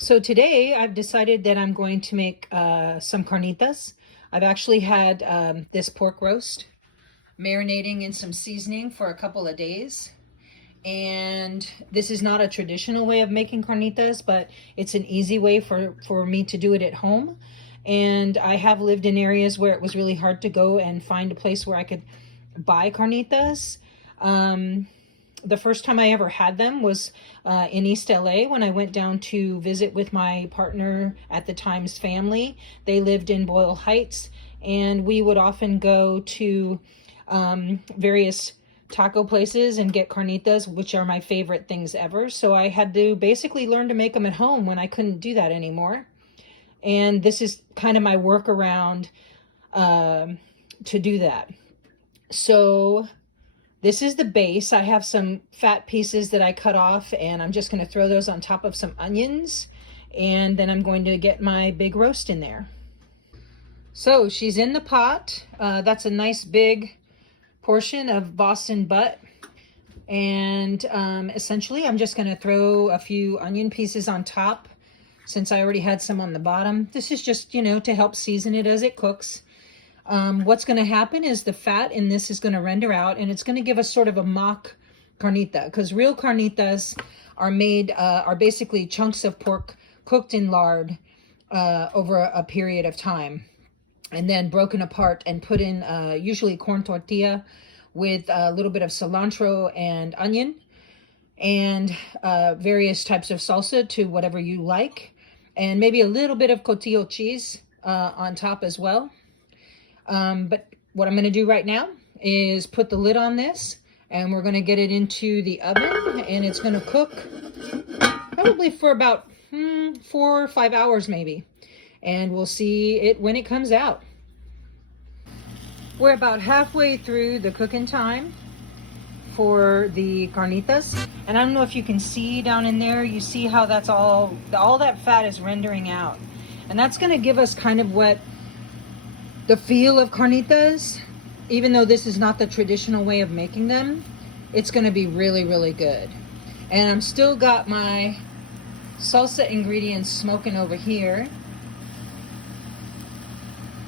So today I've decided that I'm going to make some carnitas. I've actually had this pork roast marinating in some seasoning for a couple of days. And this is not a traditional way of making carnitas, but it's an easy way for me to do it at home. And I have lived in areas where it was really hard to go and find a place where I could buy carnitas. The first time I ever had them was in East LA when I went down to visit with my partner at the time's family. They lived in Boyle Heights, and we would often go to various taco places and get carnitas, which are my favorite things ever. So I had to basically learn to make them at home when I couldn't do that anymore. And this is kind of my workaround to do that. So this is the base. I have some fat pieces that I cut off, and I'm just going to throw those on top of some onions, and then I'm going to get my big roast in there. So she's in the pot. That's a nice big portion of Boston butt, and essentially I'm just going to throw a few onion pieces on top since I already had some on the bottom. This is just, to help season it as it cooks. What's going to happen is the fat in this is going to render out, and it's going to give us sort of a mock carnita, because real carnitas are basically chunks of pork cooked in lard over a period of time, and then broken apart and put in usually corn tortilla with a little bit of cilantro and onion, and various types of salsa to whatever you like, and maybe a little bit of cotija cheese on top as well. But what I'm going to do right now is put the lid on this, and we're going to get it into the oven, and it's going to cook probably for about 4 or 5 hours maybe, and we'll see it when it comes out. We're about halfway through the cooking time for the carnitas, and I don't know if you can see down in there, you see how that's all that fat is rendering out, and that's going to give us kind of what the feel of carnitas. Even though this is not the traditional way of making them, it's going to be really, really good. And I'm still got my salsa ingredients smoking over here.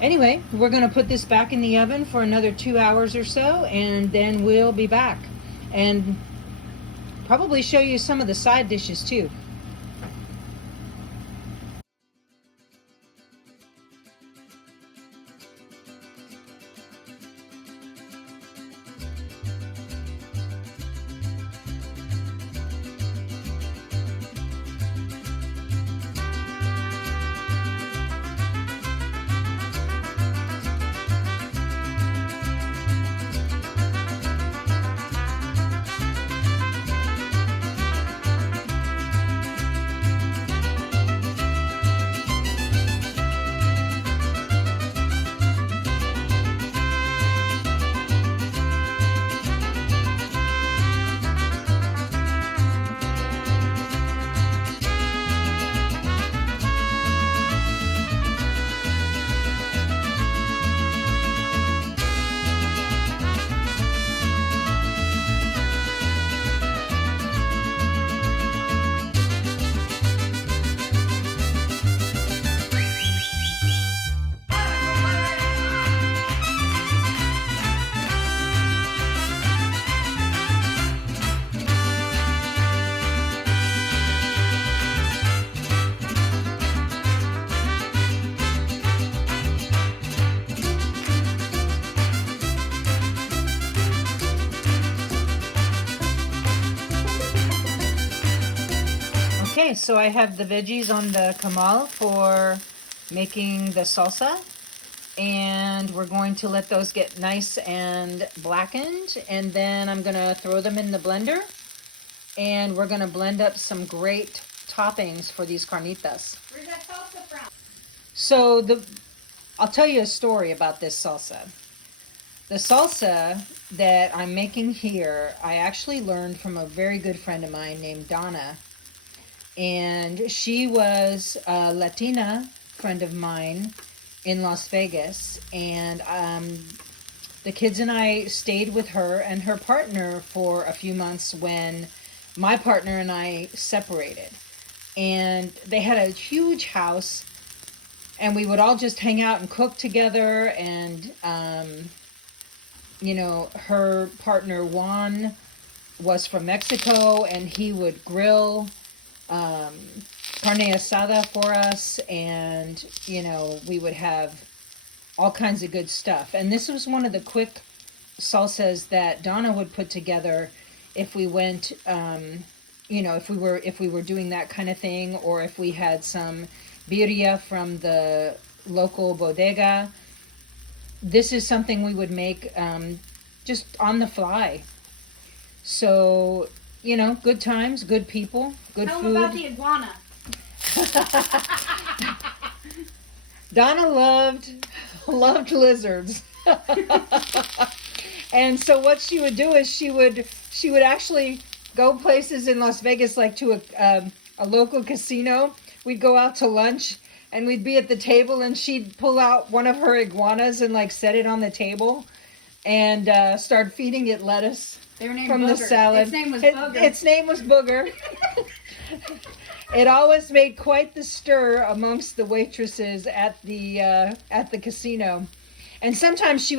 Anyway, we're going to put this back in the oven for another 2 hours or so, and then we'll be back and probably show you some of the side dishes too. Okay, so I have the veggies on the comal for making the salsa, and we're going to let those get nice and blackened, and then I'm going to throw them in the blender, and we're going to blend up some great toppings for these carnitas. Where's that salsa from? So I'll tell you a story about this salsa. The salsa that I'm making here, I actually learned from a very good friend of mine named Donna. And she was a Latina friend of mine in Las Vegas. And the kids and I stayed with her and her partner for a few months when my partner and I separated. and they had a huge house, and we would all just hang out and cook together. And you know, her partner Juan was from Mexico, and he would grill carne asada for us, and you know, we would have all kinds of good stuff. And this was one of the quick salsas that Donna would put together if we went, you know, if we were doing that kind of thing, or if we had some birria from the local bodega. This is something we would make just on the fly. So, you know, good times, good people, good Tell food. them about the iguana. Donna loved lizards. And so what she would do is she would actually go places in Las Vegas, like to a local casino. We'd go out to lunch, and we'd be at the table, and she'd pull out one of her iguanas and like set it on the table, and start feeding it lettuce from the salad. Its name was Booger. Its name was Booger. It always made quite the stir amongst the waitresses at the casino. And sometimes she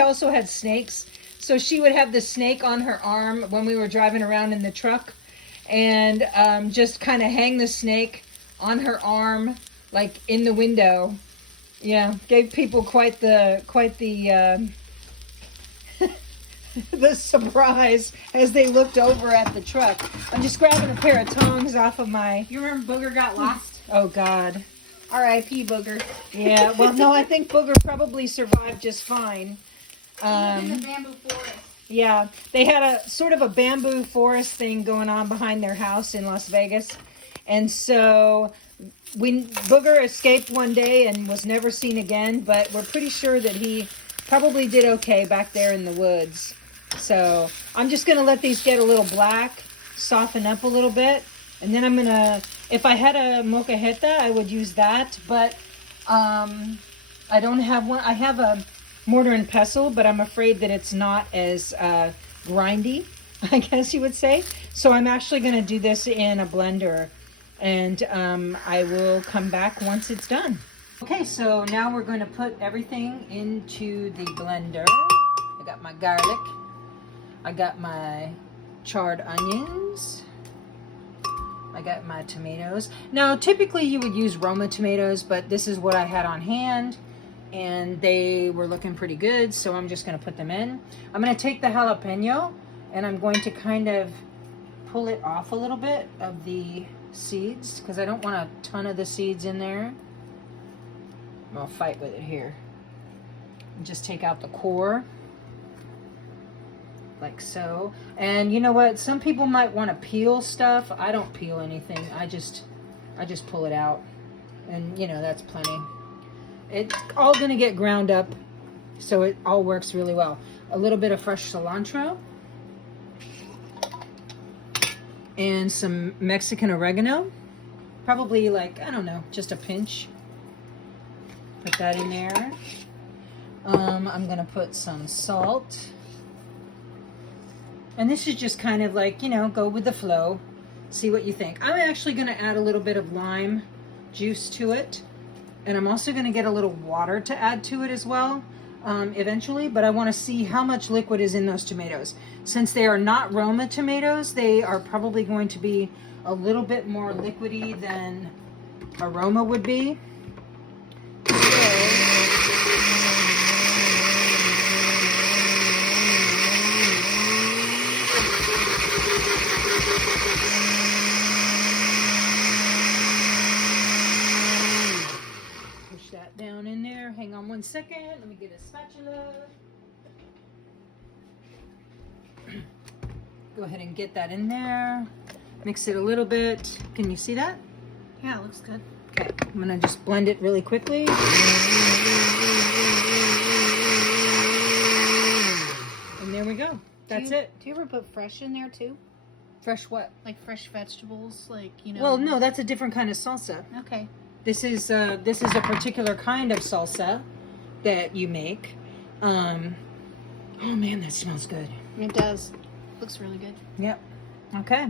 also had snakes. So she would have the snake on her arm when we were driving around in the truck, and just kind of hang the snake on her arm, like in the window. Yeah, gave people quite the the surprise as they looked over at the truck. I'm just grabbing a pair of tongs off of my... You remember Booger got lost? Oh, God. R.I.P. Booger. Yeah, well, no, I think Booger probably survived just fine. He lived in the bamboo forest. Yeah, they had a sort of a bamboo forest thing going on behind their house in Las Vegas. And so Booger escaped one day and was never seen again, but we're pretty sure that he probably did okay back there in the woods. So I'm just going to let these get a little black, soften up a little bit. And then I'm going to, if I had a molcajete, I would use that. But I don't have one. I have a mortar and pestle, but I'm afraid that it's not as grindy, I guess you would say. So I'm actually going to do this in a blender. And I will come back once it's done. Okay, so now we're going to put everything into the blender. I got my garlic. I got my charred onions. I got my tomatoes. Now, typically you would use Roma tomatoes, but this is what I had on hand, and they were looking pretty good, so I'm just going to put them in. I'm going to take the jalapeno, and I'm going to kind of pull it off a little bit of the seeds, because I don't want a ton of the seeds in there. I'll fight with it here. Just take out the core, like so. And you know what? Some people might want to peel stuff. I don't peel anything. I just pull it out, and you know, that's plenty. It's all gonna get ground up, so it all works really well. A little bit of fresh cilantro and some Mexican oregano. Probably like, I don't know, just a pinch. Put that in there. I'm gonna put some salt. And this is just kind of like, you know, go with the flow. See what you think. I'm actually gonna add a little bit of lime juice to it. And I'm also gonna get a little water to add to it as well, eventually. But I wanna see how much liquid is in those tomatoes. Since they are not Roma tomatoes, they are probably going to be a little bit more liquidy than a Roma would be. Push that down in there. Hang on 1 second. Let me get a spatula. Go ahead and get that in there. Mix it a little bit. Can you see that? Yeah, it looks good. Okay, I'm gonna just blend it really quickly. And there we go. That's it. Do you ever put fresh in there too? Fresh what? Like fresh vegetables, like, you know. Well, no, that's a different kind of salsa. Okay. This is a particular kind of salsa that you make. Oh man, that smells good. It does. Looks really good. Yep. Okay.